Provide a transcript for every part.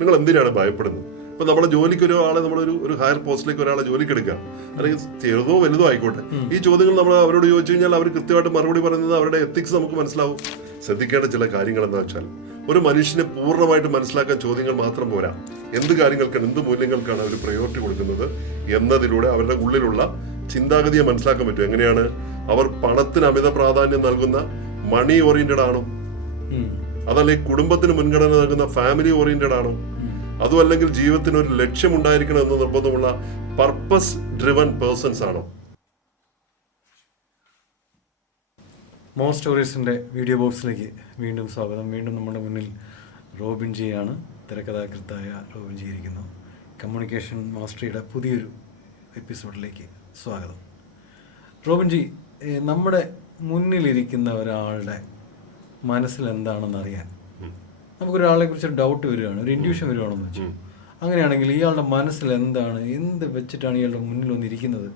നിങ്ങൾ എന്തിനാണ് ഭയപ്പെടുന്നത്? ഇപ്പൊ നമ്മുടെ ജോലിക്ക് ഒരാളെ നമ്മളൊരു ഹയർ പോസ്റ്റിലേക്ക് ഒരാളെ ജോലിക്ക് എടുക്കുക, അല്ലെങ്കിൽ ചെറുതോ വലുതോ ആയിക്കോട്ടെ, ഈ ചോദ്യങ്ങൾ നമ്മൾ അവരോട് ചോദിച്ചു കഴിഞ്ഞാൽ അവർ കൃത്യമായിട്ട് മറുപടി പറയുന്നത് അവരുടെ എത്തിക്സ് നമുക്ക് മനസ്സിലാവും. ശ്രദ്ധിക്കേണ്ട ചില കാര്യങ്ങൾ എന്താ വെച്ചാൽ, ഒരു മനുഷ്യനെ പൂർണ്ണമായിട്ട് മനസ്സിലാക്കാൻ ചോദ്യങ്ങൾ മാത്രം പോരാ. എന്ത് കാര്യങ്ങൾക്കാണ്, എന്ത് മൂല്യങ്ങൾക്കാണ് അവർ പ്രയോറിറ്റി കൊടുക്കുന്നത് എന്നതിലൂടെ അവരുടെ ഉള്ളിലുള്ള ചിന്താഗതിയെ മനസ്സിലാക്കാൻ പറ്റും. എങ്ങനെയാണ്? അവർ പണത്തിന് അമിത പ്രാധാന്യം നൽകുന്ന മണി ഓറിയന്റഡ് ആണോ, അതല്ലെങ്കിൽ കുടുംബത്തിന് മുൻഗണന നൽകുന്ന ഫാമിലി ഓറിയന്റഡ് ആണോ, അതും അല്ലെങ്കിൽ ജീവിതത്തിന് ഒരു ലക്ഷ്യം ഉണ്ടായിരിക്കണം എന്ന് നിർബന്ധമുള്ള പർപ്പസ് ഡ്രിവൻ പേഴ്സൺസ് ആണോ? മോർ സ്റ്റോറീസിൻ്റെ വീഡിയോ ബോക്സിലേക്ക് വീണ്ടും സ്വാഗതം. വീണ്ടും നമ്മുടെ മുന്നിൽ റോബിൻ ജിയാണ്, തിരക്കഥാകൃത്തായ റോബിൻ ജി ഇരിക്കുന്നു. കമ്മ്യൂണിക്കേഷൻ മാസ്റ്ററിയുടെ പുതിയൊരു എപ്പിസോഡിലേക്ക് സ്വാഗതം. റോബിൻ ജി, നമ്മുടെ മുന്നിലിരിക്കുന്ന ഒരാളുടെ മനസ്സിൽ എന്താണെന്ന് അറിയാൻ നമുക്കൊരാളെ കുറിച്ച് ഡൗട്ട് വരികയാണ്, ഒരു ഇൻഡ്യൂഷൻ വരുവാണെന്ന് വെച്ചു. അങ്ങനെയാണെങ്കിൽ ഇയാളുടെ മനസ്സിൽ എന്താണ്, എന്ത് വെച്ചിട്ടാണ് ഇയാളുടെ മുന്നിൽ വന്നിരിക്കുന്നത്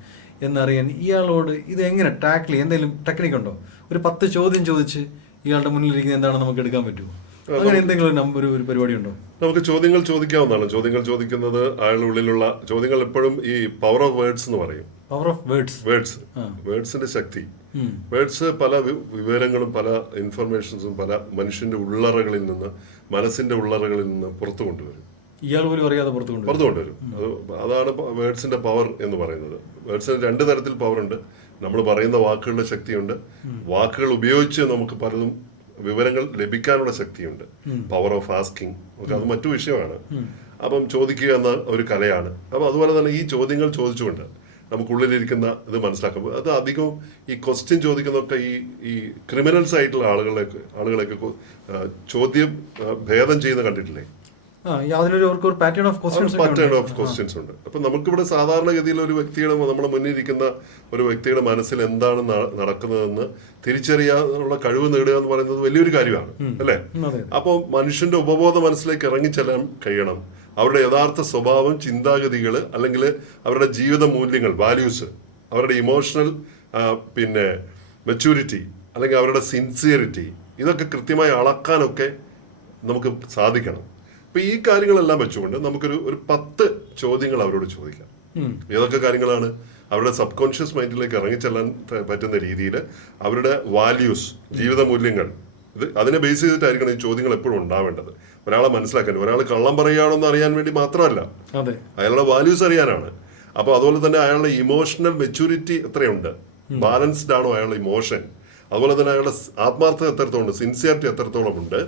എന്നറിയാൻ ഇയാളോട് ഇത് എങ്ങനെ ടാക്കിൾ ചെയ്യും? എന്തെങ്കിലും ടെക്നിക്കുണ്ടോ? ഒരു 10 ചോദ്യം ചോദിച്ച് ഇയാളുടെ മുന്നിലിരിക്കുന്നത് എന്താണെന്ന് നമുക്ക് എടുക്കാൻ പറ്റുമോ? അങ്ങനെ എന്തെങ്കിലും ഒരു പരിപാടി ഉണ്ടോ? നമുക്ക് ചോദ്യങ്ങൾ ചോദിക്കാവുന്നതാണ്. ചോദ്യങ്ങൾ ചോദിക്കുന്നത് അയാളുടെ ഉള്ളിലുള്ള ചോദ്യങ്ങൾ എപ്പോഴും ഈ പവർ ഓഫ് വേർഡ്സ് എന്ന് പറയും. പവർ ഓഫ് വേർഡ്സിന്റെ ശക്തി. വേർഡ്സ് പല വിവരങ്ങളും പല ഇൻഫർമേഷൻസും പല മനുഷ്യന്റെ ഉള്ളറകളിൽ നിന്ന്, മനസ്സിന്റെ ഉള്ളറകളിൽ നിന്ന് പുറത്തു കൊണ്ടുവരും. ഇയാൾ പോലും അറിയാതെ പുറത്തു കൊണ്ടുവരും. അതാണ് വേർഡ്സിന്റെ പവർ എന്ന് പറയുന്നത്. വേർഡ്സിന് 2 തരത്തിൽ പവർ ഉണ്ട്. നമ്മൾ പറയുന്ന വാക്കുകളുടെ ശക്തിയുണ്ട്, വാക്കുകൾ ഉപയോഗിച്ച് നമുക്ക് പലതും വിവരങ്ങൾ ലഭിക്കാനുള്ള ശക്തിയുണ്ട്. പവർ ഓഫ് ആസ്കിങ്, അത് മറ്റു വിഷയമാണ്. അപ്പം ചോദിക്കുക എന്ന ഒരു കലയാണ്. അപ്പം അതുപോലെ തന്നെ ഈ ചോദ്യങ്ങൾ ചോദിച്ചുകൊണ്ട് നമുക്കുള്ളിലിരിക്കുന്ന ഇത് മനസ്സിലാക്കുമ്പോൾ അത് അധികവും ഈ ക്വസ്റ്റ്യൻ ചോദിക്കുന്നതൊക്കെ ഈ ക്രിമിനൽസ് ആയിട്ടുള്ള ആളുകളെയൊക്കെ ചോദ്യം ഭേദം ചെയ്യുന്ന കണ്ടിട്ടില്ലേ? പാറ്റേൺ ഓഫ് ക്വസ്റ്റ്യൻസ് ഉണ്ട്. അപ്പൊ നമുക്കിവിടെ സാധാരണഗതിയിൽ ഒരു വ്യക്തിയുടെ നമ്മുടെ മുന്നിലിരിക്കുന്ന ഒരു വ്യക്തിയുടെ മനസ്സിൽ എന്താണ് നടക്കുന്നതെന്ന് തിരിച്ചറിയാനുള്ള കഴിവ് നേടുക എന്ന് പറയുന്നത് വലിയൊരു കാര്യമാണ്, അല്ലെ? അപ്പോൾ മനുഷ്യന്റെ ഉപബോധ മനസ്സിലേക്ക് ഇറങ്ങിച്ചെല്ലാൻ കഴിയണം. അവരുടെ യഥാർത്ഥ സ്വഭാവം, ചിന്താഗതികൾ, അല്ലെങ്കിൽ അവരുടെ ജീവിത മൂല്യങ്ങൾ, വാല്യൂസ്, അവരുടെ ഇമോഷണൽ മെച്യൂരിറ്റി, അല്ലെങ്കിൽ അവരുടെ സിൻസിയറിറ്റി, ഇതൊക്കെ കൃത്യമായി അളക്കാനൊക്കെ നമുക്ക് സാധിക്കണം. അപ്പൊ ഈ കാര്യങ്ങളെല്ലാം വെച്ചുകൊണ്ട് നമുക്കൊരു 10 ചോദ്യങ്ങൾ അവരോട് ചോദിക്കാം. ഏതൊക്കെ കാര്യങ്ങളാണ്? അവരുടെ സബ് കോൺഷ്യസ് മൈൻഡിലേക്ക് ഇറങ്ങിച്ചെല്ലാൻ പറ്റുന്ന രീതിയിൽ അവരുടെ വാല്യൂസ്, ജീവിത മൂല്യങ്ങൾ, അതിനെ ബേസ് ചെയ്തിട്ടായിരിക്കണം ഈ ചോദ്യങ്ങൾ എപ്പോഴും ഉണ്ടാവേണ്ടത്. ഒരാളെ മനസ്സിലാക്കാൻ, ഒരാൾ കള്ളം പറയുകയാണെന്ന് അറിയാൻ വേണ്ടി മാത്രമല്ല, അയാളുടെ വാല്യൂസ് അറിയാനാണ്. അപ്പൊ അതുപോലെ തന്നെ അയാളുടെ ഇമോഷണൽ മെച്യൂരിറ്റി എത്രയുണ്ട്, ബാലൻസ്ഡ് ആണോ അയാളുടെ ഇമോഷൻ, അതുപോലെ തന്നെ അയാളുടെ ആത്മാർത്ഥത എത്രത്തോളം ഉണ്ട്, സിൻസിയറിറ്റി എത്രത്തോളം ഉണ്ട്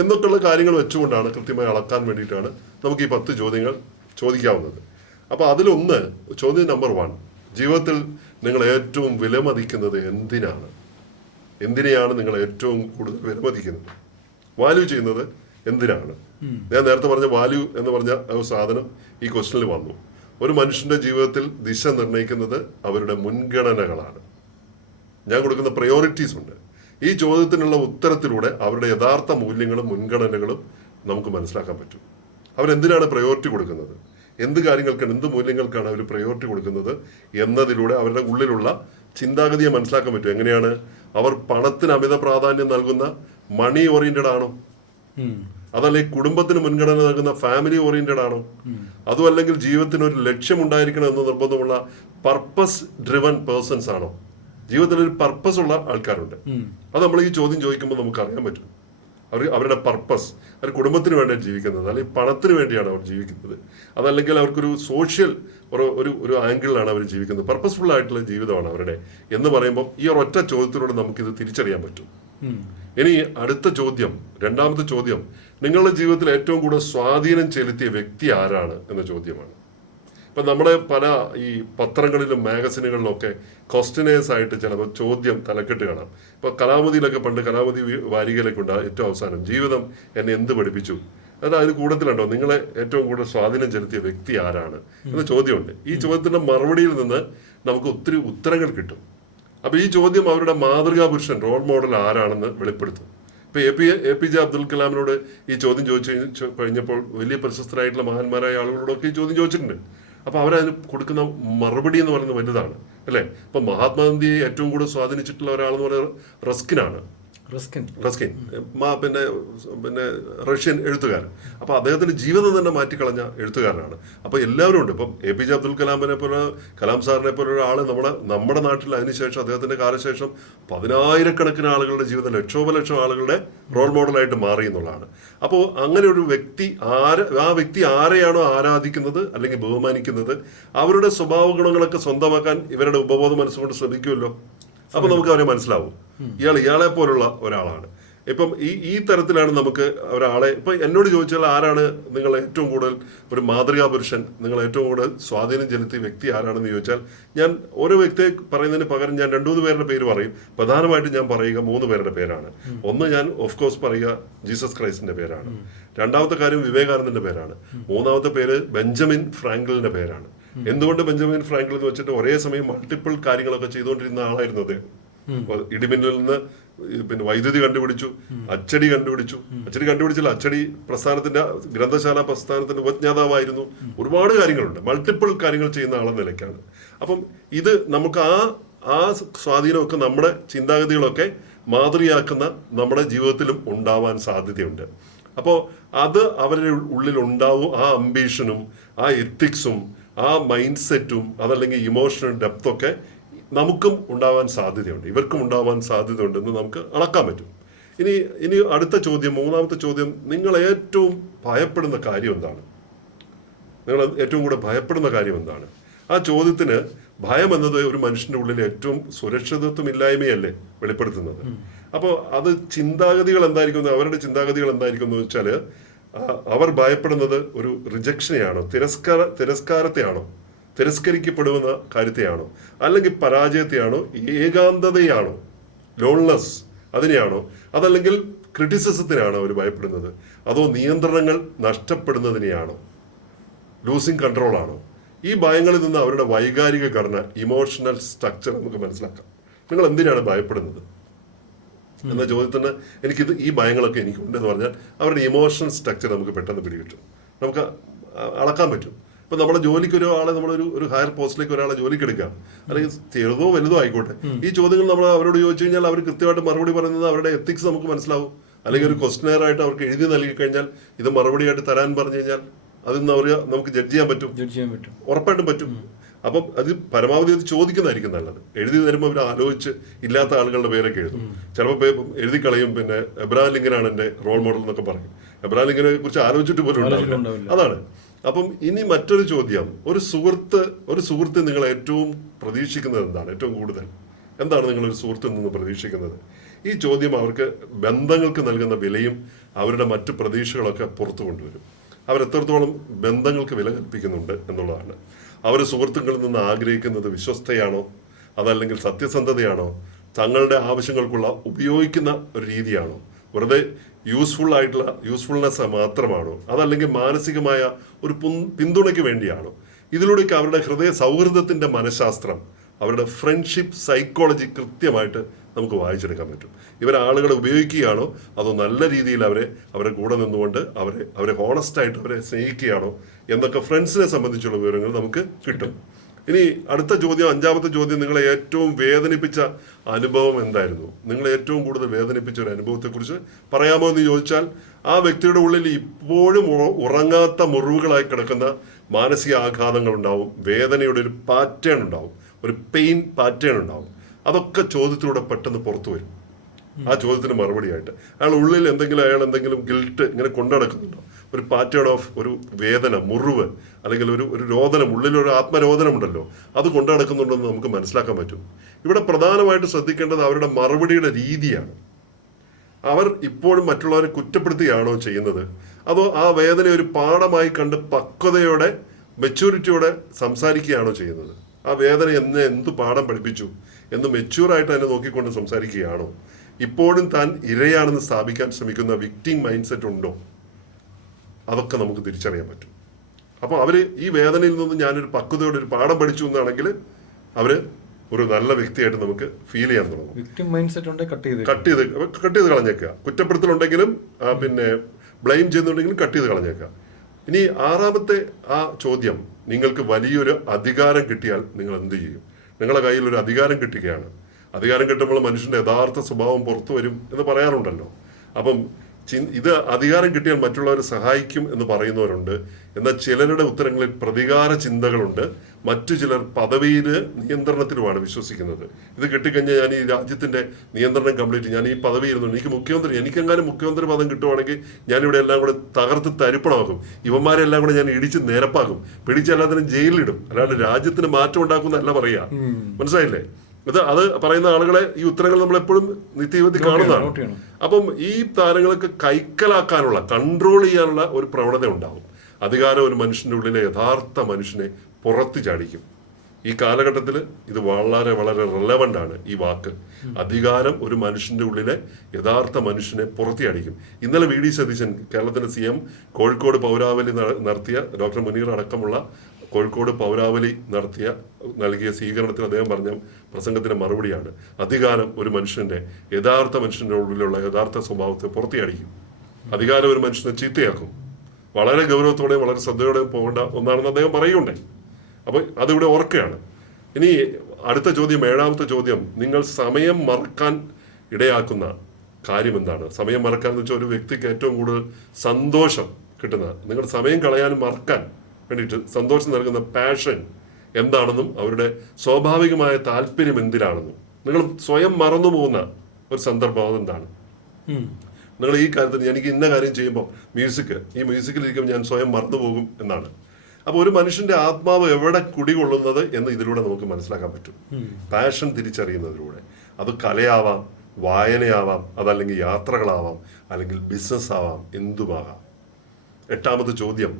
എന്നൊക്കെയുള്ള കാര്യങ്ങൾ വെച്ചുകൊണ്ടാണ് കൃത്യമായി അളക്കാൻ വേണ്ടിയിട്ടാണ് നമുക്ക് ഈ 10 ചോദ്യങ്ങൾ ചോദിക്കാവുന്നത്. അപ്പൊ അതിലൊന്ന്, ചോദ്യം നമ്പർ 1, ജീവിതത്തിൽ നിങ്ങൾ ഏറ്റവും വിലമതിക്കുന്നത് എന്തിനെയാണ് നിങ്ങൾ ഏറ്റവും കൂടുതൽ വിലമതിക്കുന്നത്, വാല്യൂ ചെയ്യുന്നത് എന്തിനാണ്? ഞാൻ നേരത്തെ പറഞ്ഞ വാല്യൂ എന്ന് പറഞ്ഞ ഒരു സാധനം ഈ ക്വസ്റ്റനിൽ വന്നു. ഒരു മനുഷ്യന്റെ ജീവിതത്തിൽ ദിശ നിർണ്ണയിക്കുന്നത് അവരുടെ മുൻഗണനകളാണ്. ഞാൻ കൊടുക്കുന്ന പ്രയോറിറ്റീസ് ഉണ്ട്. ഈ ചോദ്യത്തിനുള്ള ഉത്തരത്തിലൂടെ അവരുടെ യഥാർത്ഥ മൂല്യങ്ങളും മുൻഗണനകളും നമുക്ക് മനസ്സിലാക്കാൻ പറ്റും. അവരെന്തിനാണ് പ്രയോറിറ്റി കൊടുക്കുന്നത്, എന്ത് കാര്യങ്ങൾക്കാണ്, എന്ത് മൂല്യങ്ങൾക്കാണ് അവർ പ്രയോറിറ്റി കൊടുക്കുന്നത് എന്നതിലൂടെ അവരുടെ ഉള്ളിലുള്ള ചിന്താഗതിയെ മനസ്സിലാക്കാൻ പറ്റും. എങ്ങനെയാണ്? അവർ പണത്തിന് അമിത പ്രാധാന്യം നൽകുന്ന മണി ഓറിയന്റഡ് ആണോ, അതല്ലെങ്കിൽ കുടുംബത്തിന് മുൻഗണന നൽകുന്ന ഫാമിലി ഓറിയന്റഡ് ആണോ, അതും അല്ലെങ്കിൽ ജീവിതത്തിന് ഒരു ലക്ഷ്യം ഉണ്ടായിരിക്കണം എന്ന് നിർബന്ധമുള്ള പർപ്പസ് ഡ്രിവൻ പേഴ്സൺസ് ആണോ? ജീവിതത്തിൽ ഒരു പർപ്പസ് ഉള്ള ആൾക്കാരുണ്ട്. അത് നമ്മൾ ഈ ചോദ്യം ചോദിക്കുമ്പോൾ നമുക്ക് അറിയാൻ പറ്റും. അവരുടെ പർപ്പസ്, അവർ കുടുംബത്തിന് വേണ്ടിയാണ് ജീവിക്കുന്നത്, അല്ലെങ്കിൽ പണത്തിന് വേണ്ടിയാണ് അവർ ജീവിക്കുന്നത്, അതല്ലെങ്കിൽ അവർക്കൊരു സോഷ്യൽ ഒരു ആംഗിളിലാണ് അവർ ജീവിക്കുന്നത്, പർപ്പസ്ഫുൾ ആയിട്ടുള്ള ജീവിതമാണ് അവരുടെ എന്ന് പറയുമ്പോൾ ഈ ഒരൊറ്റ ചോദ്യത്തിലൂടെ നമുക്കിത് തിരിച്ചറിയാൻ പറ്റും. ഇനി അടുത്ത ചോദ്യം, 2ാമത്തെ ചോദ്യം, നിങ്ങളുടെ ജീവിതത്തിൽ ഏറ്റവും കൂടുതൽ സ്വാധീനം ചെലുത്തിയ വ്യക്തി ആരാണ് എന്ന ചോദ്യമാണ്. ഇപ്പൊ നമ്മുടെ പല ഈ പത്രങ്ങളിലും മാഗസിനുകളിലും ഒക്കെ ക്വസ്റ്റ്യനേഴ്സ് ആയിട്ട് ചിലപ്പോൾ ചോദ്യം തലക്കെട്ട് കാണാം. ഇപ്പൊ കലാമതിയിലൊക്കെ പണ്ട് കലാമതി വാരികയിലൊക്കെ ഉണ്ട് ഏറ്റവും അവസാനം, ജീവിതം എന്നെ എന്ത് പഠിപ്പിച്ചു. അതിന് കൂട്ടത്തിലുണ്ടോ നിങ്ങളെ ഏറ്റവും കൂടുതൽ സ്വാധീനം ചെലുത്തിയ വ്യക്തി ആരാണ് എന്ന ചോദ്യമുണ്ട്. ഈ ചോദ്യത്തിന്റെ മറുപടിയിൽ നിന്ന് നമുക്ക് ഒത്തിരി ഉത്തരങ്ങൾ കിട്ടും. അപ്പൊ ഈ ചോദ്യം അവരുടെ മാതൃകാ പുരുഷൻ, റോൾ മോഡൽ ആരാണെന്ന് വെളിപ്പെടുത്തും. ഇപ്പൊ APJ അബ്ദുൽ കലാമിനോട് ഈ ചോദ്യം ചോദിച്ചു കഴിഞ്ഞപ്പോൾ വലിയ പ്രശസ്തരായിട്ടുള്ള മഹാന്മാരായ ആളുകളോടൊക്കെ ഈ ചോദ്യം ചോദിച്ചിട്ടുണ്ട്. അപ്പൊ അവരതിന് കൊടുക്കുന്ന മറുപടി എന്ന് പറയുന്നത് വലുതാണ്, അല്ലെ? ഇപ്പൊ മഹാത്മാഗാന്ധിയെ ഏറ്റവും കൂടുതൽ സ്വാധീനിച്ചിട്ടുള്ള ഒരാളെന്ന് പറയുന്നത് റസ്കിനാണ്. റസ്കിൻ, പിന്നെ റഷ്യൻ എഴുത്തുകാരൻ. അപ്പോൾ അദ്ദേഹത്തിന്റെ ജീവിതം തന്നെ മാറ്റിക്കളഞ്ഞ എഴുത്തുകാരനാണ്. അപ്പോൾ എല്ലാവരും ഉണ്ട്. ഇപ്പം APJ അബ്ദുൽ കലാമിനെ പോലെ, കലാം സാറിനെ പോലെ ഒരാൾ നമ്മുടെ നാട്ടിൽ അതിനുശേഷം അദ്ദേഹത്തിന്റെ കാലശേഷം 10,000-കണക്കിന് ആളുകളുടെ ജീവിതം, ലക്ഷോപലക്ഷം ആളുകളുടെ റോൾ മോഡലായിട്ട് മാറി എന്നുള്ളതാണ്. അപ്പോൾ അങ്ങനെ ഒരു വ്യക്തി ആ വ്യക്തി ആരെയാണോ ആരാധിക്കുന്നത് അല്ലെങ്കിൽ ബഹുമാനിക്കുന്നത്, അവരുടെ സ്വഭാവ ഗുണങ്ങളൊക്കെ സ്വന്തമാക്കാൻ ഇവരുടെ ഉപബോധ മനസ്സുകൊണ്ട് ശ്രമിക്കുമല്ലോ. അപ്പൊ നമുക്ക് അവരെ മനസ്സിലാവും ഇയാളെ പോലുള്ള ഒരാളാണ്. ഇപ്പം ഈ തരത്തിലാണ് നമുക്ക് ഒരാളെ, ഇപ്പൊ എന്നോട് ചോദിച്ചാൽ ആരാണ് നിങ്ങൾ ഏറ്റവും കൂടുതൽ ഒരു മാതൃകാ പുരുഷൻ, നിങ്ങൾ ഏറ്റവും കൂടുതൽ സ്വാധീനം ചെലുത്തിയ വ്യക്തി ആരാണെന്ന് ചോദിച്ചാൽ, ഞാൻ ഓരോ വ്യക്തിയെ പറയുന്നതിന് പകരം ഞാൻ 2-3 പേരുടെ പേര് പറയും. പ്രധാനമായിട്ടും ഞാൻ പറയുക 3 പേരുടെ പേരാണ്. ഒന്ന്, ഞാൻ ഓഫ് കോഴ്സ് പറയുക ജീസസ് ക്രൈസ്റ്റിന്റെ പേരാണ്. രണ്ടാമത്തെ കാര്യം വിവേകാനന്ദന്റെ പേരാണ്. മൂന്നാമത്തെ പേര് ബെഞ്ചമിൻ ഫ്രാങ്ക്ലിന്റെ പേരാണ്. എന്തുകൊണ്ട് ബെഞ്ചമിൻ ഫ്രാങ്ക്ലിൻ എന്ന് വെച്ചിട്ട് ഒരേ സമയം മൾട്ടിപ്പിൾ കാര്യങ്ങളൊക്കെ ചെയ്തുകൊണ്ടിരുന്ന ആളായിരുന്നു അദ്ദേഹം. ഇടിമിന്നലിൽ നിന്ന് പിന്നെ വൈദ്യുതി കണ്ടുപിടിച്ചു, അച്ചടി കണ്ടുപിടിച്ചില്ല, അച്ചടി പ്രസ്ഥാനത്തിന്റെ, ഗ്രന്ഥശാല പ്രസ്ഥാനത്തിന്റെ ഉപജ്ഞാതാവായിരുന്നു. ഒരുപാട് കാര്യങ്ങളുണ്ട്, മൾട്ടിപ്പിൾ കാര്യങ്ങൾ ചെയ്യുന്ന ആളെന്ന നിലയ്ക്കാണ്. അപ്പം ഇത് നമുക്ക് ആ സ്വാധീനമൊക്കെ നമ്മുടെ ചിന്താഗതികളൊക്കെ മാതൃകയാക്കുന്ന നമ്മുടെ ജീവിതത്തിലും ഉണ്ടാവാൻ സാധ്യതയുണ്ട്. അപ്പോൾ അത് അവരുടെ ഉള്ളിൽ ഉണ്ടാവും. ആ അംബീഷനും ആ എത്തിക്സും ആ മൈൻഡ് സെറ്റും അതല്ലെങ്കിൽ ഇമോഷണൽ ഡെപ്തൊക്കെ നമുക്കും ഉണ്ടാവാൻ സാധ്യതയുണ്ട്, ഇവർക്കും ഉണ്ടാവാൻ സാധ്യതയുണ്ടെന്ന് നമുക്ക് അളക്കാൻ പറ്റും. ഇനി അടുത്ത ചോദ്യം, 3ാമത്തെ ചോദ്യം, നിങ്ങൾ ഏറ്റവും ഭയപ്പെടുന്ന കാര്യം എന്താണ്? നിങ്ങൾ ഏറ്റവും കൂടെ ഭയപ്പെടുന്ന കാര്യം എന്താണ്? ആ ചോദ്യത്തിന് ഭയം എന്നത് ഒരു മനുഷ്യന്റെ ഉള്ളിൽ ഏറ്റവും സുരക്ഷിതത്വമില്ലായ്മയല്ലേ വെളിപ്പെടുത്തുന്നത്. അപ്പോൾ അത് ചിന്താഗതികൾ എന്തായിരിക്കും, അവരുടെ ചിന്താഗതികൾ എന്തായിരിക്കും എന്ന് വെച്ചാൽ, അവർ ഭയപ്പെടുന്നത് ഒരു റിജക്ഷനെയാണോ, തിരസ്കാരത്തെയാണോ, തിരസ്കരിക്കപ്പെടുന്ന കാര്യത്തെയാണോ, അല്ലെങ്കിൽ പരാജയത്തെയാണോ, ഏകാന്തതയാണോ, ലോൺലെസ് അതിനെയാണോ, അതല്ലെങ്കിൽ ക്രിറ്റിസിസത്തിനാണോ അവർ ഭയപ്പെടുന്നത്, അതോ നിയന്ത്രണങ്ങൾ നഷ്ടപ്പെടുന്നതിനെയാണോ, ലൂസിങ് കൺട്രോൾ ആണോ? ഈ ഭയങ്ങളിൽ നിന്ന് അവരുടെ വൈകാരിക ഘടന, ഇമോഷണൽ സ്ട്രക്ചർ നമുക്ക് മനസ്സിലാക്കാം. നിങ്ങൾ എന്തിനാണ് ഭയപ്പെടുന്നത് എന്ന ചോദ്യത്തിന് ഈ ഭയങ്ങളൊക്കെ എനിക്കുണ്ടെന്ന് പറഞ്ഞാൽ അവരുടെ ഇമോഷണൽ സ്ട്രക്ചർ നമുക്ക് പെട്ടെന്ന് പിടികിട്ടും, നമുക്ക് അളക്കാൻ പറ്റും. ഇപ്പൊ നമ്മുടെ ജോലിക്ക് നമ്മളൊരു ഹയർ പോസ്റ്റിലേക്ക് ഒരാളെ ജോലിക്ക് എടുക്കാം, അല്ലെങ്കിൽ ചെറുതോ വലുതോ ആയിക്കോട്ടെ, ഈ ചോദ്യങ്ങൾ നമ്മൾ അവരോട് ചോദിച്ചു കഴിഞ്ഞാൽ അവർ കൃത്യമായിട്ട് മറുപടി പറയുന്നത് അവരുടെ എത്തിക്സ് നമുക്ക് മനസ്സിലാവും. അല്ലെങ്കിൽ ഒരു ക്വസ്റ്റ്യനെയർ ആയിട്ട് അവർക്ക് എഴുതി നൽകി കഴിഞ്ഞാൽ ഇത് മറുപടിയായിട്ട് തരാൻ പറഞ്ഞു കഴിഞ്ഞാൽ അതിന്ന് നമുക്ക് ജഡ്ജ് ചെയ്യാൻ പറ്റും, ഉറപ്പായിട്ടും പറ്റും. അപ്പം അത് പരമാവധി അത് ചോദിക്കുന്നതായിരിക്കും നല്ലത്. എഴുതി തരുമ്പോൾ അവർ ആലോചിച്ച് ഇല്ലാത്ത ആളുകളുടെ പേരൊക്കെ എഴുതും. ചിലപ്പോൾ എഴുതി കളയും. പിന്നെ എബ്രഹാം ലിങ്കനാണ് എൻ്റെ റോൾ മോഡൽ എന്നൊക്കെ പറയും. എബ്രഹാം ലിങ്കനെ കുറിച്ച് ആലോചിച്ചിട്ട് പോലും ഉണ്ടാവില്ല. അതാണ്. അപ്പം ഇനി മറ്റൊരു ചോദ്യം, ഒരു സുഹൃത്ത് നിങ്ങൾ ഏറ്റവും പ്രതീക്ഷിക്കുന്നത് എന്താണ്? ഏറ്റവും കൂടുതൽ എന്താണ് നിങ്ങളൊരു സുഹൃത്തിൽ നിന്ന് പ്രതീക്ഷിക്കുന്നത്? ഈ ചോദ്യം അവർക്ക് ബന്ധങ്ങൾക്ക് നൽകുന്ന വിലയും അവരുടെ മറ്റു പ്രതീക്ഷകളൊക്കെ പുറത്തു കൊണ്ടുവരും. അവരെത്രത്തോളം ബന്ധങ്ങൾക്ക് വില കൽപ്പിക്കുന്നുണ്ട് എന്നുള്ളതാണ്. അവർ സുഹൃത്തുക്കളിൽ നിന്ന് ആഗ്രഹിക്കുന്നത് വിശ്വസ്തയാണോ, അതല്ലെങ്കിൽ സത്യസന്ധതയാണോ, തങ്ങളുടെ ആവശ്യങ്ങൾക്കുള്ള ഉപയോഗിക്കുന്ന ഒരു രീതിയാണോ, വെറുതെ യൂസ്ഫുൾനെസ് മാത്രമാണോ, അതല്ലെങ്കിൽ മാനസികമായ ഒരു പിന്തുണയ്ക്ക് വേണ്ടിയാണോ? ഇതിലൂടെയൊക്കെ അവരുടെ ഹൃദയ സൗഹൃദത്തിന്റെ മനഃശാസ്ത്രം, അവരുടെ ഫ്രണ്ട്ഷിപ്പ് സൈക്കോളജി കൃത്യമായിട്ട് നമുക്ക് വായിച്ചെടുക്കാൻ പറ്റും. ആളുകളെ ഉപയോഗിക്കുകയാണോ, അതോ നല്ല രീതിയിൽ അവരെ കൂടെ നിന്നുകൊണ്ട് അവരെ ഹോണസ്റ്റായിട്ട് അവരെ സ്നേഹിക്കുകയാണോ എന്നൊക്കെ ഫ്രണ്ട്സിനെ സംബന്ധിച്ചുള്ള വിവരങ്ങൾ നമുക്ക് കിട്ടും. ഇനി അടുത്ത ചോദ്യം, 5ാമത്തെ ചോദ്യം, നിങ്ങളെ ഏറ്റവും വേദനിപ്പിച്ച അനുഭവം എന്തായിരുന്നു? നിങ്ങളെ ഏറ്റവും കൂടുതൽ വേദനിപ്പിച്ച ഒരു അനുഭവത്തെക്കുറിച്ച് പറയാമോ എന്ന് ചോദിച്ചാൽ, ആ വ്യക്തിയുടെ ഉള്ളിൽ ഇപ്പോഴും ഉറങ്ങാത്ത മുറിവുകളായി കിടക്കുന്ന മാനസിക ആഘാതങ്ങൾ ഉണ്ടാവും, വേദനയുടെ ഒരു പാറ്റേൺ ഉണ്ടാവും, ഒരു പെയിൻ പാറ്റേൺ ഉണ്ടാവും. അതൊക്കെ ചോദ്യത്തിലൂടെ പെട്ടെന്ന് പുറത്തു വരും. ആ ചോദ്യത്തിന് മറുപടിയായിട്ട് അയാൾ എന്തെങ്കിലും ഗിൽട്ട് ഇങ്ങനെ കൊണ്ടുനടക്കുന്നുണ്ടോ, ഒരു പാറ്റേൺ ഓഫ് ഒരു വേദന, മുറിവ്, അല്ലെങ്കിൽ ഒരു രോദനം, ഉള്ളിലൊരു ആത്മരോദനമുണ്ടല്ലോ, അത് കൊണ്ടുനടക്കുന്നുണ്ടെന്ന് നമുക്ക് മനസ്സിലാക്കാൻ പറ്റും. ഇവിടെ പ്രധാനമായിട്ട് ശ്രദ്ധിക്കേണ്ടത് അവരുടെ മറുപടിയുടെ രീതിയാണ്. അവർ ഇപ്പോഴും മറ്റുള്ളവരെ കുറ്റപ്പെടുത്തുകയാണോ ചെയ്യുന്നത്, അതോ ആ വേദന ഒരു പാഠമായി കണ്ട് പക്വതയോടെ, മെച്യൂരിറ്റിയോടെ സംസാരിക്കുകയാണോ ചെയ്യുന്നത്? ആ വേദന എന്ത് പാഠം പഠിപ്പിച്ചു എന്ന് മെച്യൂറായിട്ട് അതിനെ നോക്കിക്കൊണ്ട് സംസാരിക്കുകയാണോ? ഇപ്പോഴും താൻ ഇരയാണെന്ന് സ്ഥാപിക്കാൻ ശ്രമിക്കുന്ന വിക്ടിം മൈൻഡ് സെറ്റ് ഉണ്ടോ? അതൊക്കെ നമുക്ക് തിരിച്ചറിയാൻ പറ്റും. അപ്പോൾ ഈ വേദനയിൽ നിന്ന് ഞാനൊരു പക്വതയോടെ ഒരു പാഠം പഠിച്ചു എന്നാണെങ്കിൽ ഒരു നല്ല വ്യക്തിയായിട്ട് നമുക്ക് ഫീൽ ചെയ്യാൻ തുടങ്ങും. വിക്ടിം മൈൻഡ് സെറ്റ് കട്ട് ചെയ്ത് കളഞ്ഞേക്കുക. കുറ്റപ്പെടുത്തലുണ്ടെങ്കിലും പിന്നെ ബ്ലെയിം ചെയ്യുന്നുണ്ടെങ്കിലും കട്ട് ചെയ്ത് കളഞ്ഞേക്കുക. ഇനി 6ാമത്തെ ആ ചോദ്യം, നിങ്ങൾക്ക് വലിയൊരു അധികാരം കിട്ടിയാൽ നിങ്ങൾ എന്ത് ചെയ്യും? നിങ്ങളുടെ കയ്യിൽ ഒരു അധികാരം കിട്ടുകയാണ്. അധികാരം കിട്ടുമ്പോൾ മനുഷ്യന്റെ യഥാർത്ഥ സ്വഭാവം പുറത്തു വരും എന്ന് പറയാറുണ്ടല്ലോ. അപ്പം ഇത് അധികാരം കിട്ടിയാൽ മറ്റുള്ളവരെ സഹായിക്കും എന്ന് പറയുന്നവരുണ്ട്. എന്നാൽ ചിലരുടെ ഉത്തരങ്ങളിൽ പ്രതികാര ചിന്തകളുണ്ട്. മറ്റു ചിലർ പദവിയിൽ നിയന്ത്രണത്തിലുമാണ് വിശ്വസിക്കുന്നത്. ഇത് കിട്ടിക്കഴിഞ്ഞാൽ ഞാൻ ഈ രാജ്യത്തിന്റെ നിയന്ത്രണം കംപ്ലീറ്റ്, ഞാൻ ഈ പദവിയിരുന്നു, എനിക്കെങ്ങാനും മുഖ്യമന്ത്രി പദം കിട്ടുവാണെങ്കിൽ ഞാനിവിടെ എല്ലാം കൂടെ തകർത്ത് തരിപ്പണമാക്കും, ഇവന്മാരെ എല്ലാം കൂടെ ഞാൻ ഇടിച്ച് നിരപ്പാക്കും, പിടിച്ചെല്ലാത്തിനും ജയിലിലിടും, അല്ലാണ്ട് രാജ്യത്തിന് മാറ്റം ഉണ്ടാക്കുന്നതല്ല പറയുക. മനസ്സിലായില്ലേ? അത് പറയുന്ന ആളുകളെ ഈ ഉത്തരങ്ങൾ നമ്മൾ എപ്പോഴും നിത്യജീവിതത്തിൽ കാണുന്നതാണ്. അപ്പം ഈ താരങ്ങൾക്ക് കൈക്കലാക്കാനുള്ള, കൺട്രോൾ ചെയ്യാനുള്ള ഒരു പ്രവണത ഉണ്ടാവും. അധികാരം ഒരു മനുഷ്യന്റെ ഉള്ളിലെ യഥാർത്ഥ മനുഷ്യനെ പുറത്തു ചാടിക്കും. ഈ കാലഘട്ടത്തിൽ ഇത് വളരെ വളരെ റെലവന്റ് ആണ് ഈ വാക്ക്. അധികാരം ഒരു മനുഷ്യന്റെ ഉള്ളിലെ യഥാർത്ഥ മനുഷ്യനെ പുറത്തിയടിക്കും. ഇന്നലെ വി.ഡി. സതീശൻ, കേരളത്തിന്റെ CM, കോഴിക്കോട് പൗരാവലി നടത്തിയ, ഡോക്ടർ മുനീർ അടക്കമുള്ള കോഴിക്കോട് പൗരാവലി നൽകിയ സ്വീകരണത്തിൽ അദ്ദേഹം പറഞ്ഞ പ്രസംഗത്തിന്റെ മറുപടിയാണ്, അധികാരം ഒരു മനുഷ്യന്റെ യഥാർത്ഥ മനുഷ്യന്റെ ഉള്ളിലുള്ള യഥാർത്ഥ സ്വഭാവത്തെ പുറത്തിയടിക്കും. അധികാരം ഒരു മനുഷ്യനെ ചീത്തയാക്കും. വളരെ ഗൗരവത്തോടെ വളരെ ശ്രദ്ധയോടെ പോകേണ്ട ഒന്നാണെന്ന് അദ്ദേഹം പറയുകയുണ്ടേ. അപ്പൊ അതിവിടെ ഓർക്കുകയാണ്. ഇനി അടുത്ത ചോദ്യം, 7ാമത്തെ ചോദ്യം, നിങ്ങൾ സമയം മറക്കാൻ ഇടയാക്കുന്ന കാര്യം എന്താണ്? സമയം മറക്കാൻ എന്ന് വെച്ചാൽ ഒരു വ്യക്തിക്ക് ഏറ്റവും കൂടുതൽ സന്തോഷം കിട്ടുന്ന, നിങ്ങൾ സമയം കളയാനും മറക്കാൻ വേണ്ടിയിട്ട് സന്തോഷം നൽകുന്ന പാഷൻ എന്താണെന്നും അവരുടെ സ്വാഭാവികമായ താല്പര്യം എന്തിനാണെന്നും നിങ്ങൾ സ്വയം മറന്നു പോകുന്ന ഒരു സന്ദർഭം അതെന്താണ്? നിങ്ങൾ ഈ കാര്യത്തിൽ എനിക്ക് ഇന്ന കാര്യം ചെയ്യുമ്പോൾ ഈ മ്യൂസിക്കിലിരിക്കുമ്പോൾ ഞാൻ സ്വയം മറന്നു പോകും എന്നാണ്. അപ്പൊ ഒരു മനുഷ്യന്റെ ആത്മാവ് എവിടെ കുടികൊള്ളുന്നത് എന്ന് ഇതിലൂടെ നമുക്ക് മനസ്സിലാക്കാൻ പറ്റും. പാഷൻ തിരിച്ചറിയുന്നതിലൂടെ. അത് കലയാവാം, വായനയാവാം, അതല്ലെങ്കിൽ യാത്രകളാവാം, അല്ലെങ്കിൽ ബിസിനസ് ആവാം, എന്തുമാകാം. 8ാമത്തെ ചോദ്യം,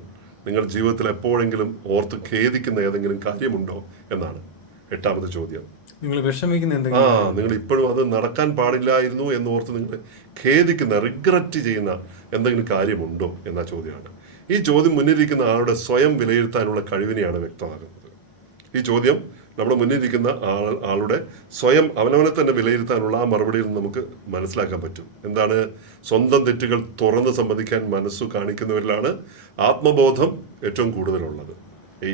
നിങ്ങൾ ജീവിതത്തിൽ എപ്പോഴെങ്കിലും ഓർത്ത് ഖേദിക്കുന്ന ഏതെങ്കിലും കാര്യമുണ്ടോ എന്നാണ് 8ാമത്തെ ചോദ്യം. നിങ്ങൾ ഇപ്പോഴും അത് നടക്കാൻ പാടില്ലായിരുന്നു എന്നോർത്ത് നിങ്ങൾ ഖേദിക്കുന്ന, റിഗ്രറ്റ് ചെയ്യുന്ന എന്തെങ്കിലും കാര്യമുണ്ടോ എന്ന ചോദ്യമാണ്. ഈ ചോദ്യം മുന്നിലിരിക്കുന്ന ആളുടെ സ്വയം വിലയിരുത്താനുള്ള കഴിവിനെയാണ് വ്യക്തമാക്കുന്നത്. ഈ ചോദ്യം നമ്മുടെ മുന്നിലിരിക്കുന്ന ആളുടെ സ്വയം അവനവനെ തന്നെ വിലയിരുത്താനുള്ള ആ മറുപടിയിൽ നിന്ന് നമുക്ക് മനസ്സിലാക്കാൻ പറ്റും. എന്താണ്? സ്വന്തം തെറ്റുകൾ തുറന്ന് സമ്മതിക്കാൻ മനസ്സു കാണിക്കുന്നവരിലാണ് ആത്മബോധം ഏറ്റവും കൂടുതലുള്ളത്. ഈ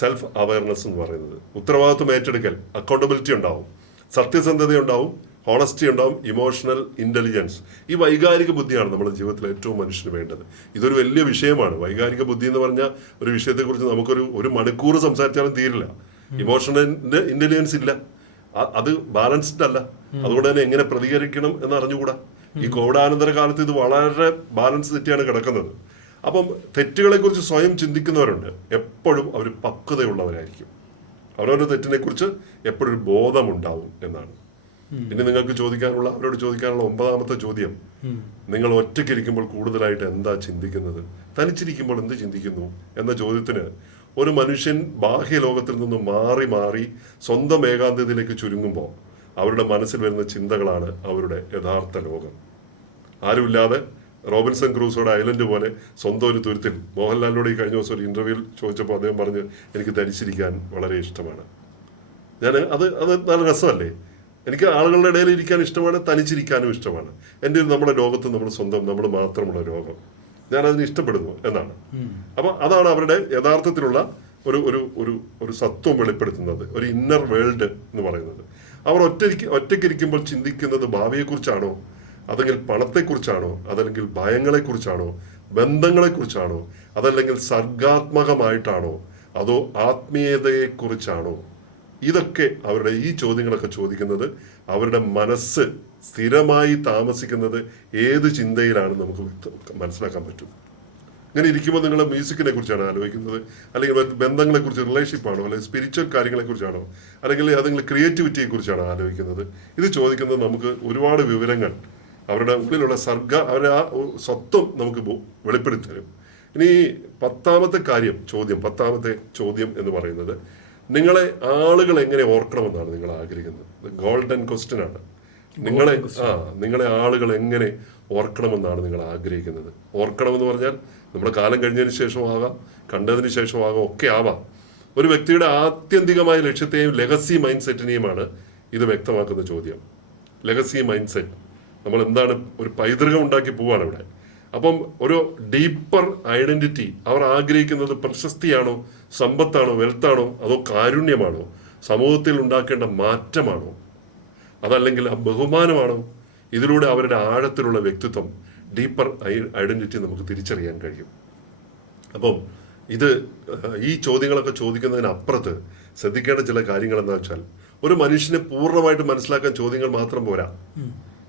സെൽഫ് അവയർനെസ് എന്ന് പറയുന്നത്. ഉത്തരവാദിത്വം ഏറ്റെടുക്കൽ, അക്കൗണ്ടബിലിറ്റി ഉണ്ടാവും, സത്യസന്ധത ഉണ്ടാവും, ഹോണസ്റ്റി ഉണ്ടാവും, ഇമോഷണൽ ഇന്റലിജൻസ്. ഈ വൈകാരിക ബുദ്ധിയാണ് നമ്മുടെ ജീവിതത്തിൽ ഏറ്റവും മനുഷ്യന് വേണ്ടത്. ഇതൊരു വലിയ വിഷയമാണ്. വൈകാരിക ബുദ്ധി എന്ന് പറഞ്ഞ ഒരു വിഷയത്തെക്കുറിച്ച് നമുക്കൊരു മണിക്കൂർ സംസാരിച്ചാലും തീരില്ല. ഇമോഷണൽ ഇന്റലിജൻസ് ഇല്ല, അത് ബാലൻസ്ഡ് അല്ല. അതുകൊണ്ട് തന്നെ എങ്ങനെ പ്രതികരിക്കണം എന്ന് അറിഞ്ഞുകൂടാ. ഈ കോവിഡാനന്തര കാലത്ത് ഇത് വളരെ ബാലൻസ് തെറ്റിയാണ് കിടക്കുന്നത്. അപ്പം തെറ്റുകളെ കുറിച്ച് സ്വയം ചിന്തിക്കുന്നവരുണ്ട്. എപ്പോഴും അവർ പക്വതയുള്ളവരായിരിക്കും. അവരവരുടെ തെറ്റിനെ കുറിച്ച് എപ്പോഴും ഒരു ബോധമുണ്ടാവും എന്നാണ്. ഇനി നിങ്ങൾക്ക് അവരോട് ചോദിക്കാനുള്ള 9ാമത്തെ ചോദ്യം, നിങ്ങൾ ഒറ്റയ്ക്കിരിക്കുമ്പോൾ കൂടുതലായിട്ട് എന്താ ചിന്തിക്കുന്നത്? തനിച്ചിരിക്കുമ്പോൾ എന്ത് ചിന്തിക്കുന്നു എന്ന ചോദ്യത്തിന് ഒരു മനുഷ്യൻ ബാഹ്യലോകത്തിൽ നിന്ന് മാറി മാറി സ്വന്തം ഏകാന്തതയിലേക്ക് ചുരുങ്ങുമ്പോൾ അവരുടെ മനസ്സിൽ വരുന്ന ചിന്തകളാണ് അവരുടെ യഥാർത്ഥ ലോകം. ആരുമില്ലാതെ റോബിൻസൺ ക്രൂസോയുടെ ഐലൻഡ് പോലെ സ്വന്തം ഒരു തുരുത്തിൽ, മോഹൻലാലിനോട് ഈ കഴിഞ്ഞ ദിവസം ഒരു ഇന്റർവ്യൂവിൽ ചോദിച്ചപ്പോൾ അദ്ദേഹം പറഞ്ഞു, എനിക്ക് തനിച്ചിരിക്കാൻ വളരെ ഇഷ്ടമാണ്. അത് നല്ല രസമല്ലേ? എനിക്ക് ആളുകളുടെ ഇടയിൽ ഇരിക്കാൻ ഇഷ്ടമാണ്, തനിച്ചിരിക്കാനും ഇഷ്ടമാണ്. എൻ്റെ നമ്മുടെ ലോകത്ത് നമ്മൾ മാത്രമുള്ള ലോകം, ഞാൻ അതിന് ഇഷ്ടപ്പെടുന്നു എന്നാണ്. അപ്പൊ അതാണ് അവരുടെ യഥാർത്ഥത്തിലുള്ള ഒരു സത്വം വെളിപ്പെടുത്തുന്നത്, ഒരു ഇന്നർ വേൾഡ് എന്ന് പറയുന്നത്. അവർ ഒറ്റയ്ക്കിരിക്കുമ്പോൾ ചിന്തിക്കുന്നത് ഭാവിയെക്കുറിച്ചാണോ, അതെങ്കിൽ പണത്തെക്കുറിച്ചാണോ, അതല്ലെങ്കിൽ ഭയങ്ങളെക്കുറിച്ചാണോ, ബന്ധങ്ങളെക്കുറിച്ചാണോ, അതല്ലെങ്കിൽ സർഗാത്മകമായിട്ടാണോ, അതോ ആത്മീയതയെക്കുറിച്ചാണോ? ഇതൊക്കെ അവരുടെ ഈ ചോദ്യങ്ങളൊക്കെ ചോദിക്കുന്നത് അവരുടെ മനസ്സ് സ്ഥിരമായി താമസിക്കുന്നത് ഏത് ചിന്തയിലാണ് നമുക്ക് മനസ്സിലാക്കാൻ പറ്റും. ഇങ്ങനെ ഇരിക്കുമ്പോൾ നിങ്ങൾ മ്യൂസിക്കിനെ കുറിച്ചാണ് ആലോചിക്കുന്നത്, അല്ലെങ്കിൽ ബന്ധങ്ങളെ കുറിച്ച്, റിലേഷൻഷിപ്പാണോ, അല്ലെങ്കിൽ സ്പിരിച്വൽ കാര്യങ്ങളെ കുറിച്ചാണോ, അല്ലെങ്കിൽ ഏതെങ്കിലും ക്രിയേറ്റിവിറ്റിയെ കുറിച്ചാണോ ആലോചിക്കുന്നത്? ഇത് ചോദിക്കുന്നത് നമുക്ക് ഒരുപാട് വിവരങ്ങൾ, അവരുടെ ഉള്ളിലുള്ള അവരുടെ ആ സ്വത്വം നമുക്ക് വെളിപ്പെടുത്തി തരും. ഇനി 10ാമത്തെ ചോദ്യം എന്ന് പറയുന്നത്, നിങ്ങളെ ആളുകൾ എങ്ങനെ ഓർക്കണമെന്നാണ് നിങ്ങൾ ആഗ്രഹിക്കുന്നത്. ഗോൾഡൻ ക്വസ്റ്റ്യൻ ആണ്. നിങ്ങളെ ആളുകൾ എങ്ങനെ ഓർക്കണമെന്നാണ് നിങ്ങൾ ആഗ്രഹിക്കുന്നത്. ഓർക്കണമെന്ന് പറഞ്ഞാൽ നമ്മുടെ കാലം കഴിഞ്ഞതിന് ശേഷമാകാം, കണ്ടതിന് ശേഷമാകാം, ഒക്കെ ആവാം. ഒരു വ്യക്തിയുടെ ആത്യന്തികമായ ലക്ഷ്യത്തെയും ലെഗസി മൈൻഡ് സെറ്റിനെയുമാണ് ഇത് വ്യക്തമാക്കുന്ന ചോദ്യം. ലെഗസി മൈൻഡ് സെറ്റ്, നമ്മൾ എന്താണ് ഒരു പൈതൃകം ഉണ്ടാക്കി പോവാണ് ഇവിടെ. അപ്പം ഒരു ഡീപ്പർ ഐഡന്റിറ്റി അവർ ആഗ്രഹിക്കുന്നത് പ്രശസ്തിയാണോ, സമ്പത്താണോ, വെൽത്താണോ, അതോ കാരുണ്യമാണോ, സമൂഹത്തിൽ ഉണ്ടാക്കേണ്ട മാറ്റമാണോ? അതല്ലെങ്കിൽ ആ ബഹുമാനമാണോ? ഇതിലൂടെ അവരുടെ ആഴത്തിലുള്ള വ്യക്തിത്വം, ഡീപ്പർ ഐഡന്റിറ്റി നമുക്ക് തിരിച്ചറിയാൻ കഴിയും. അപ്പം ഈ ചോദ്യങ്ങളൊക്കെ ചോദിക്കുന്നതിനപ്പുറത്ത് ശ്രദ്ധിക്കേണ്ട ചില കാര്യങ്ങൾ എന്താ വെച്ചാൽ, ഒരു മനുഷ്യനെ പൂർണ്ണമായിട്ട് മനസ്സിലാക്കാൻ ചോദ്യങ്ങൾ മാത്രം പോരാ.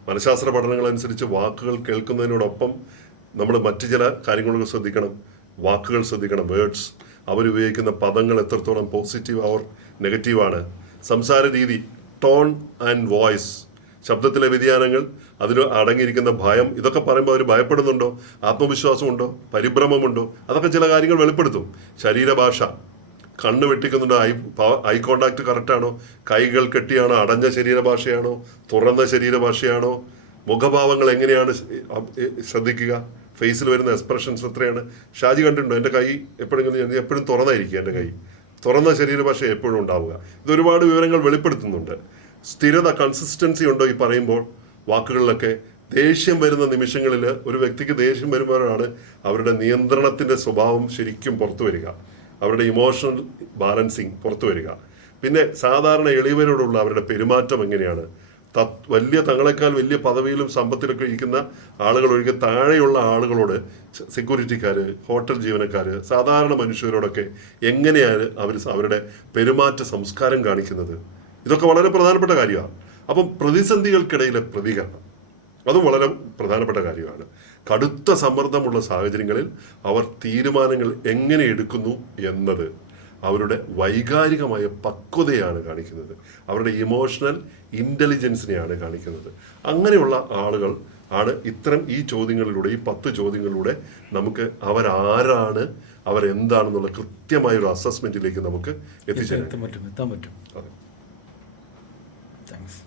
മനഃശാസ്ത്ര പഠനങ്ങൾ അനുസരിച്ച് വാക്കുകൾ കേൾക്കുന്നതിനോടൊപ്പം നമ്മൾ മറ്റു ചില കാര്യങ്ങളൊക്കെ ശ്രദ്ധിക്കണം. വാക്കുകൾ ശ്രദ്ധിക്കണം, വേർഡ്സ്, അവരുപയോഗിക്കുന്ന പദങ്ങൾ എത്രത്തോളം പോസിറ്റീവ് ഓർ നെഗറ്റീവാണ്, സംസാര രീതി, ടോൺ ആൻഡ് വോയിസ്, ശബ്ദത്തിലെ വ്യതിയാനങ്ങൾ, അതിൽ അടങ്ങിയിരിക്കുന്ന ഭയം, ഇതൊക്കെ പറയുമ്പോൾ അവർ ഭയപ്പെടുന്നുണ്ടോ, ആത്മവിശ്വാസമുണ്ടോ, പരിഭ്രമമുണ്ടോ, അതൊക്കെ ചില കാര്യങ്ങൾ വെളിപ്പെടുത്തും. ശരീരഭാഷ, കണ്ണ് വെട്ടിക്കുന്നുണ്ടോ, ഐ കോണ്ടാക്ട് കറക്റ്റാണോ, കൈകൾ കെട്ടിയാണോ, അടഞ്ഞ ശരീരഭാഷയാണോ, തുറന്ന ശരീരഭാഷയാണോ, മുഖഭാവങ്ങൾ എങ്ങനെയാണ് ശ്രദ്ധിക്കുക, ഫേസിൽ വരുന്ന എക്സ്പ്രഷൻസ് എത്രയാണ്. ഷാജി കണ്ടിട്ടുണ്ടോ എൻ്റെ കൈ എപ്പോഴും തുറന്നായിരിക്കുക, എൻ്റെ കൈ തുറന്ന ശരീരഭാഷ എപ്പോഴും ഉണ്ടാവുക. ഇതൊരുപാട് വിവരങ്ങൾ വെളിപ്പെടുത്തുന്നുണ്ട്. സ്ഥിരത, കൺസിസ്റ്റൻസി ഉണ്ടോ ഈ പറയുമ്പോൾ വാക്കുകളിലൊക്കെ. ദേഷ്യം വരുന്ന നിമിഷങ്ങളിൽ ഒരു വ്യക്തിക്ക് ദേഷ്യം വരുമ്പോഴാണ് അവരുടെ നിയന്ത്രണത്തിൻ്റെ സ്വഭാവം ശരിക്കും പുറത്തു വരിക, അവരുടെ ഇമോഷണൽ ബാലൻസിങ് പുറത്തു വരിക. പിന്നെ സാധാരണ എളിയവരോടുള്ള അവരുടെ പെരുമാറ്റം എങ്ങനെയാണ്. തങ്ങളെക്കാൾ വലിയ പദവിയിലും സമ്പത്തിലൊക്കെ ഇരിക്കുന്ന ആളുകൾ ഒഴികെ താഴെയുള്ള ആളുകളോട്, സെക്യൂരിറ്റിക്കാർ, ഹോട്ടൽ ജീവനക്കാർ, സാധാരണ മനുഷ്യരോടൊക്കെ എങ്ങനെയാണ് അവരുടെ പെരുമാറ്റ സംസ്കാരം കാണിക്കുന്നത്. ഇതൊക്കെ വളരെ പ്രധാനപ്പെട്ട കാര്യമാണ്. അപ്പം പ്രതിസന്ധികൾക്കിടയിലെ പ്രതികരണം, അതും വളരെ പ്രധാനപ്പെട്ട കാര്യമാണ്. കടുത്ത സമ്മർദ്ദമുള്ള സാഹചര്യങ്ങളിൽ അവർ തീരുമാനങ്ങൾ എങ്ങനെ എടുക്കുന്നു എന്നത് അവരുടെ വൈകാരികമായ പക്വതയാണ് കാണിക്കുന്നത്, അവരുടെ ഇമോഷണൽ ഇൻ്റലിജൻസിനെയാണ് കാണിക്കുന്നത്. അങ്ങനെയുള്ള ആളുകൾ ആണ് ഈ ചോദ്യങ്ങളിലൂടെ, ഈ 10 ചോദ്യങ്ങളിലൂടെ നമുക്ക് അവരാരാണ്, അവരെന്താണെന്നുള്ള കൃത്യമായൊരു അസസ്മെന്റിലേക്ക് നമുക്ക് എത്താൻ പറ്റും. അതെ, താങ്ക്സ്.